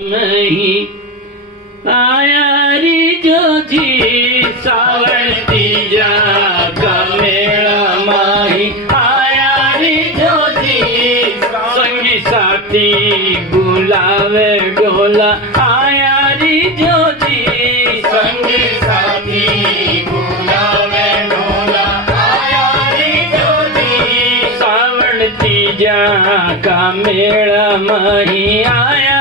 नहीं आया री जोजी सावण तीजा का मेला माही आया री जोजी संगी साथी बुलावे डोला आया री जोजी संगी साथी बुलावे डोला आया रे जोजी सावण तीजा का मेला माही आया